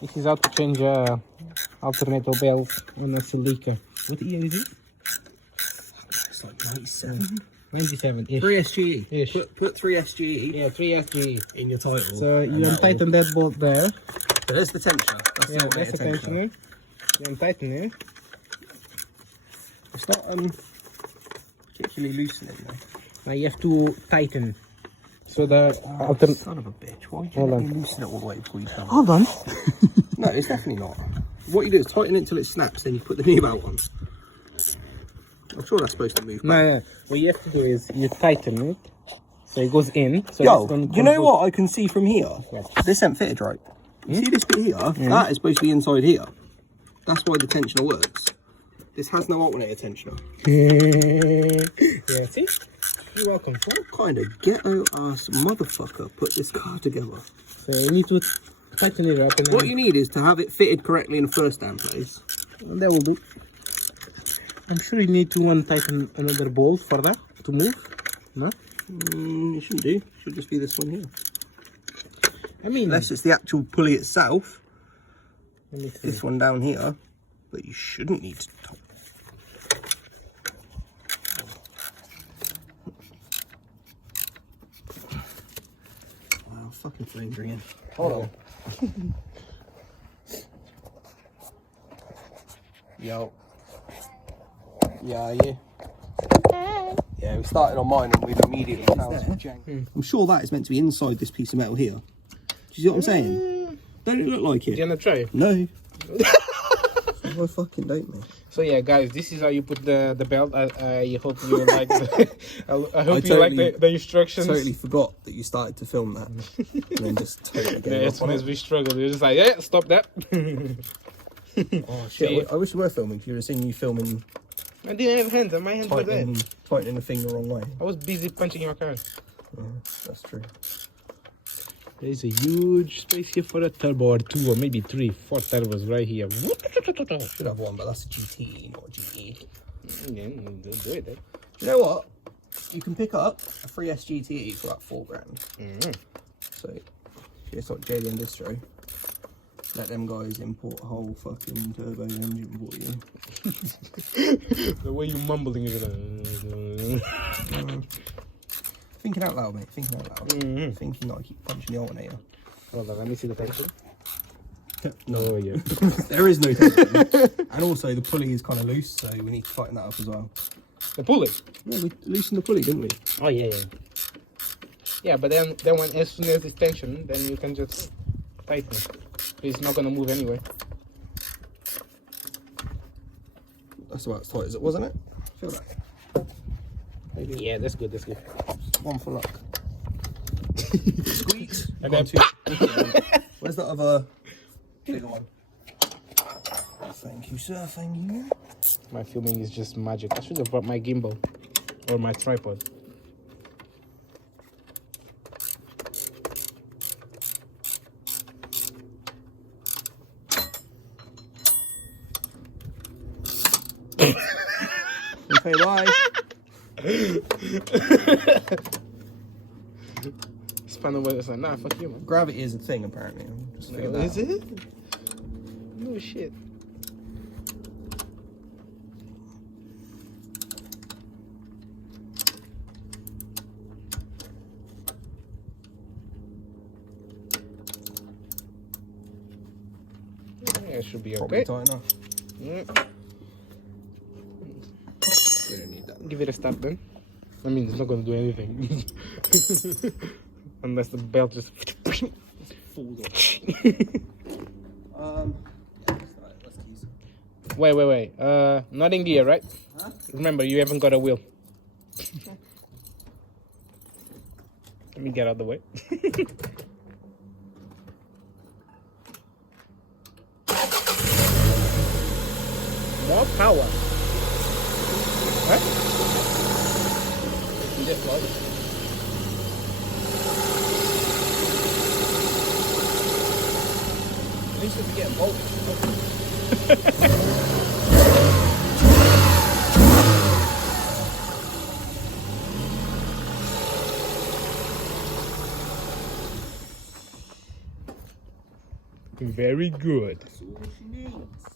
This is how to change alternator belt on a Celica. What year is it? It's like 97. 97-ish. 3SGE. Put 3SGE. Yeah, 3SGE. In your title. So you untighten that bolt there. So there's the tensioner. That's the tensioner. You untighten it. It's not particularly loosening though. Now you have to tighten. So the son of a bitch, why did you let me loosen it all the way before you come? Hold on. No, it's definitely not. What you do is tighten it until it snaps, then you put the new belt on. I'm sure that's supposed to move back. No. What you have to do is you tighten it so it goes in. So you know what I can see from here? What? This ain't fitted right. You see this bit here? That is supposed to be inside here. That's why the tensioner works. This has no alternator tensioner. Yeah, see? You're welcome. What kind of ghetto ass motherfucker put this car together? So you need to tighten it up. And what you need is to have it fitted correctly in the first damn place. That will do. I'm sure you need to untighten another bolt for that to move. No? You shouldn't do. It should just be this one here. I mean, unless it's the actual pulley itself. Let me see. This one down here, but you shouldn't need to top. Wow, fucking flame ringing. Hold on. Yo. Yeah. Yeah, we started on mine and we've immediately found some jank. I'm sure that is meant to be inside this piece of metal here. Do you see what I'm saying? Don't it look like it? Do you want to try? No. Why fucking don't me? So yeah, guys, this is how you put the belt. I hope you like the, I hope you like the instructions. Totally forgot that you started to film that. And then just totally gave as soon as we struggled, we were just like, yeah, stop that. Oh shit, I wish we were filming, because you would have seen you filming. I didn't have hands, and my hands were there. Tightening the finger wrong way. I was busy punching your car. Yeah, that's true. There's a huge space here for a turbo, or 2 or maybe 3, 4 turbos right here. Should have one, but that's a GT, not a GE. Yeah, do it then. You know what? You can pick up a 3SGE for about $4 grand. So, it's like JD and Distro. Let them guys import a whole fucking turbo engine for you. The way you're mumbling is Thinking out loud, mate. Thinking out loud. Thinking that I keep punching the alternator. Hold on, let me see the tension. No, yeah. There is no tension. And also the pulley is kind of loose, so we need to tighten that up as well. The pulley? Yeah, we loosened the pulley, didn't we? Oh yeah. Yeah, but then when as soon as it's tension, then you can just tighten it. It's not gonna move anyway. That's about as tight as it, wasn't it? Feel that. Maybe. Yeah, that's good. That's good. One for luck. Squeeze. And then where's that other bigger one? Thank you, sir. Thank you. My filming is just magic. I should have brought my gimbal or my tripod. Okay, bye. Spun away. It's like, nah, fuck you, man. Gravity is a thing, apparently. Just figured that Is out. it? No shit. Yeah, it should be Probably okay. tight enough. Yeah. We don't need that. Give it a start then. I mean, it's not going to do anything. Unless the belt just falls off. Let's use it. Wait. Not in gear, right? Huh? Remember, you haven't got a wheel. Let me get out of the way. More power. Huh? You just love it. At least if we get voltage. Very good. That's all she needs.